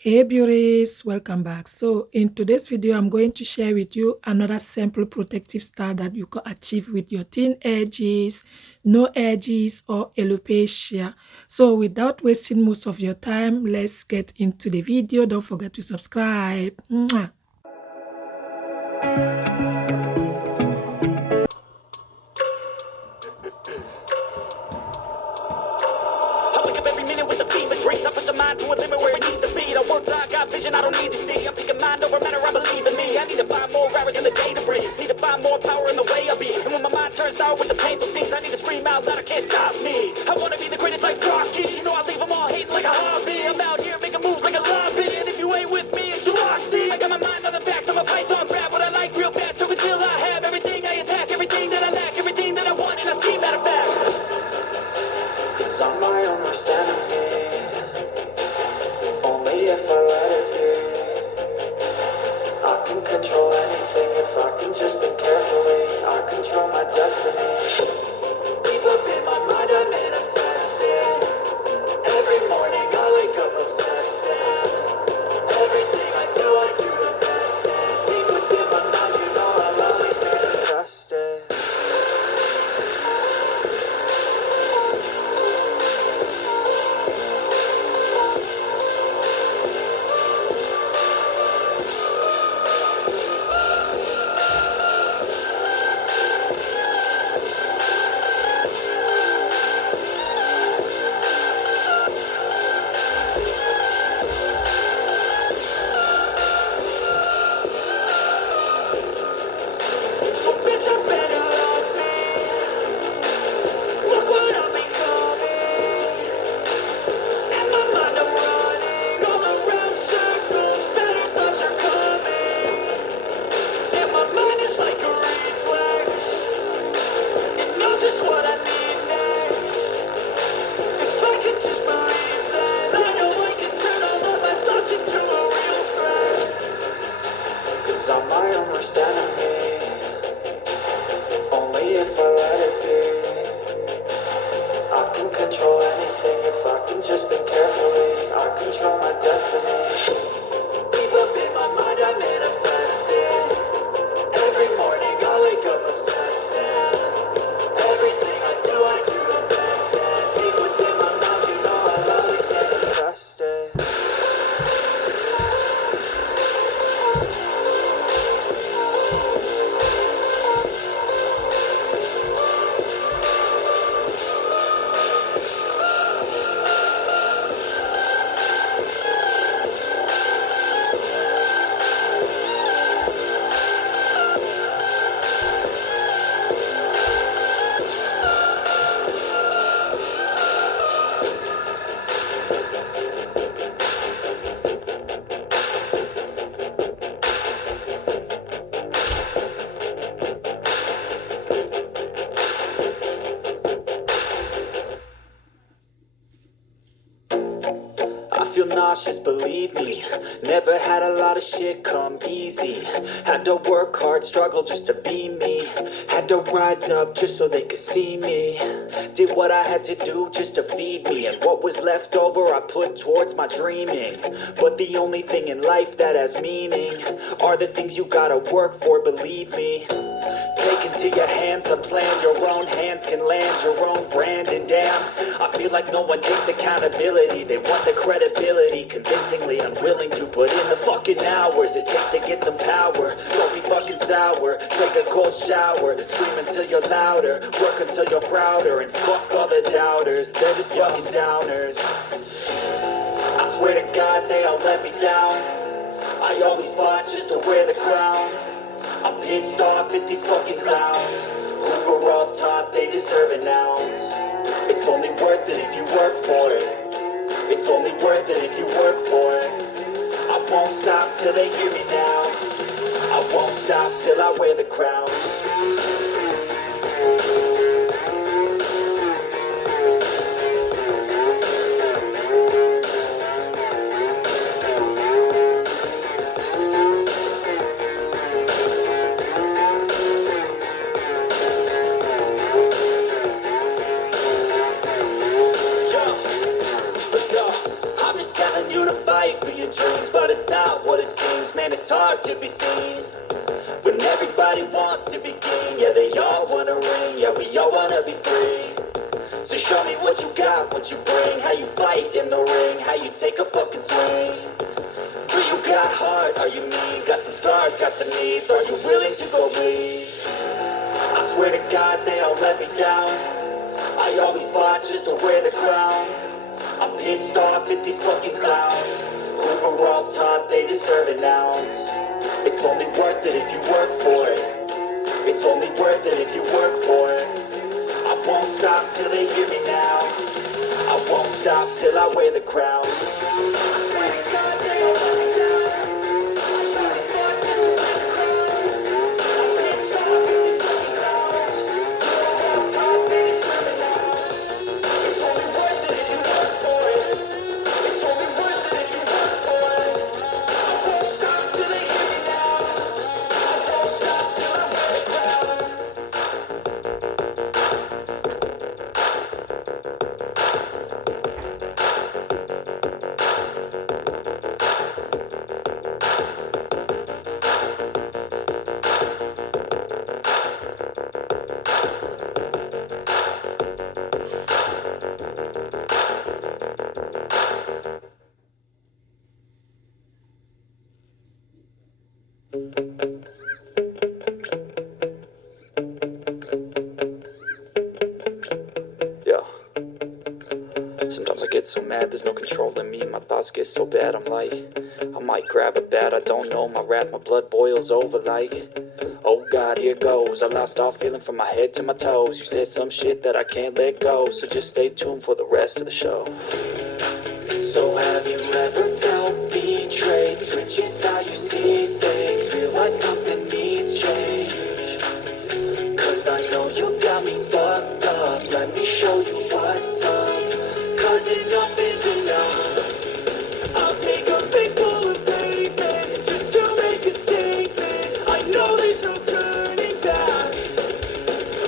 Hey beauties, welcome back. So in today's video, I'm going to share with you another simple protective style that you can achieve with your thin edges, no edges or alopecia. So without wasting most of your time, let's get into the video. Don't forget to subscribe. Mwah. I wake up every minute with the fever dreams. I push my mind to a limit where it needs to be. I work blind, got vision I don't need to see. I'm picking mind over matter, I believe in me. I need to find more hours in the day to breathe. Need to find more power in the way I be. And when my mind turns sour with the painful scenes, I need to scream out loud, I can't stop me. I wanna be the greatest like Rocky. You know I leave them all hating like a hobby. I'm out here making moves like a lobby. And if you ain't with me, it's you I see. I got my mind on the facts, I'm a python, grab what I like real fast. So until I have everything I attack, everything that I lack, everything that I want, and I see matter of fact. Cause I'm my own worst enemy. Only if I let it be. I can control anything if I can just think carefully. I control my destiny. Deep up in my mind I manifest it. Every morning I wake up obsessed and everything I do the best. And deep within my mind you know I'll always manifest it. So bitch I better love me. Look what I'm becoming. In my mind I'm running all around circles. Better thoughts are coming. And my mind is like a reflex. It knows just what I need next. If I could just believe that, I know I can turn all of my thoughts into a real threat. Cause I'm my own worst enemy. Only if I let it be. I can control anything if I can just think carefully. I control my destiny. Deep up in my mind I manifest it. Every morning I wake up obsessed and everything I do the best. And deep within my mind you know I'll always manifest it. I feel nauseous, believe me. Never had a lot of shit come easy. Had to work hard, struggle just to be me. Had to rise up just so they could see me. Did what I had to do just to feed me. And what was left over I put towards my dreaming. But the only thing in life that has meaning are the things you gotta work for, believe me. Take into your hands a plan. Your own hands can land your own brand. And damn, I feel like no one takes accountability. They want the credibility, convincingly unwilling to put in the fucking hours it takes to get some power. Don't be fucking sour, take a cold shower. Scream until you're louder, work until you're prouder. And fuck all the doubters, they're just fucking downers. I swear to God they all let me down. I always fought just to wear the crown. I'm pissed off at these fucking clowns who were all taught they deserve an ounce. It's only worth it if you work for it. It's only worth it if you work for it. I won't stop till they hear me now. I won't stop till I wear the crown. Let's go. I'm just telling you to fight for your dreams. but it's not what it seems. Man, it's hard to be seen when everybody wants to be king. Yeah, they all wanna ring, yeah, we all wanna be free. So show me what you got, what you bring, how you fight in the ring, how you take a fucking swing. Do you got heart, are you mean? Got some scars, got some needs, are you willing to go bleed? I swear to God they all let me down. I always fought just to wear the crown. I'm pissed off at these fucking clowns who were all taught they deserve an ounce. It's only worth it if you work for it. It's only worth it if you work for it. I won't stop till they hear me now. I won't stop till I wear the crown. I swear to God they all let me down. I always fought just to wear the crown. I'm pissed off at these fucking clowns who were all taught they deserve an ounce. It's only worth it if you work for it. It's only worth it if you work for it. I won't stop till they hear me now. I won't stop till I wear the crown. Yeah. Sometimes I get so mad, there's no controlling me. My thoughts get so bad, I'm like, I might grab a bat, I don't know. My wrath, my blood boils over like, oh God, here goes. I lost all feeling from my head to my toes. You said some shit that I can't let go, so just stay tuned for the rest of the show. So have you ever felt betrayed? Switches how you see things, realize something needs change. Cause I know you got me fucked up, let me show you what's up. Cause enough is enough. I'll take a face full of pavement just to make a statement. I know there's no turning back.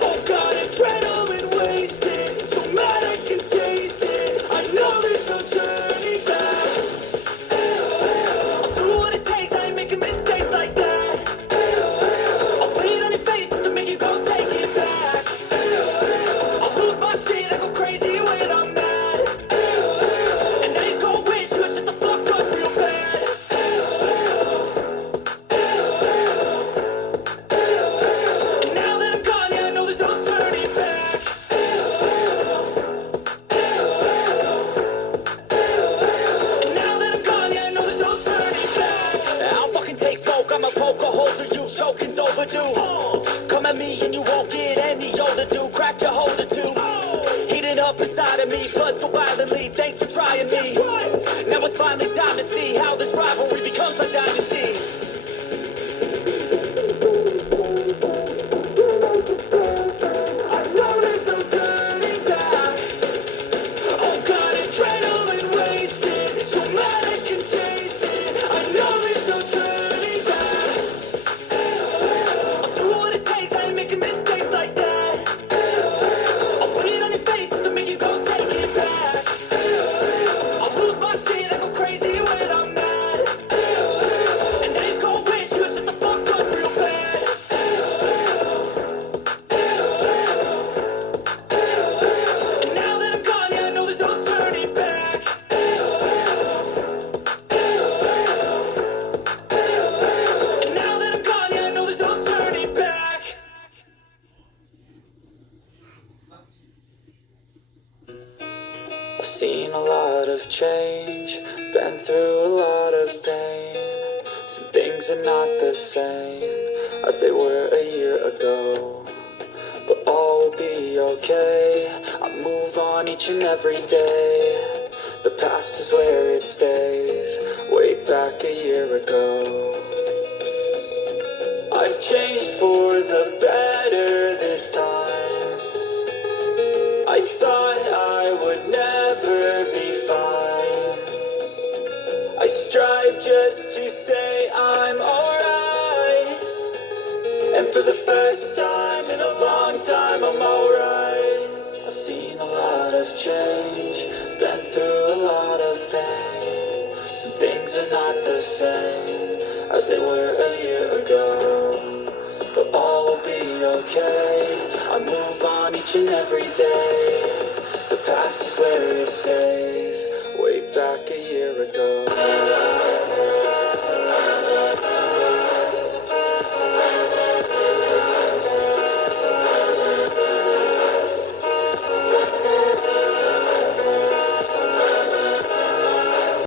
Oh God, adrenaline wasted, so mad I can taste it. I know there's no turning back. I'll do what it takes, I ain't making mistakes like that. I'll bleed on your face to make you go take it back. I'll lose my shit, I go crazy when I'm mad. And now you go wish you would shut the fuck up real bad. And now that I'm gone, yeah, I know there's no turning back. And now that I'm gone, yeah, I know there's no turning back. I'll fucking take smoke, I'ma poke a hole through you, choking's overdue. Come at me and you won't get any older, dude. Crack your holder too. Heating up inside of me, blood so violently. Thanks for trying me. Now it's finally time to see how this rivalry becomes a dynasty. I know there's no turning back. Oh God, adrenaline wasted, so mad I can taste it. I know there's no turning back. I'll do what it takes, I ain't making mistakes like that. I'll bleed on your face to make you go take it back. I'll lose my shit, I go crazy when I'm mad. And now you go wish you would shut the fuck up real bad. And now that I'm gone, yeah, I know there's no turning back. And now that I'm gone, yeah, I know there's no turning back. I've seen a lot of change, been through a lot of pain. Some things are not the same as they were a year ago, but all will be okay. I move on each and every day. The past is where it stays, way back a year ago. I've changed for the better this time. I thought I would never be fine. I strive just to say I'm alright. And for the first time in a long time, I'm alright. I've seen a lot of change, been through a lot of pain. Some things things are not the same as they were a year ago, but all will be okay. I move on each and every day. The past is where it stays.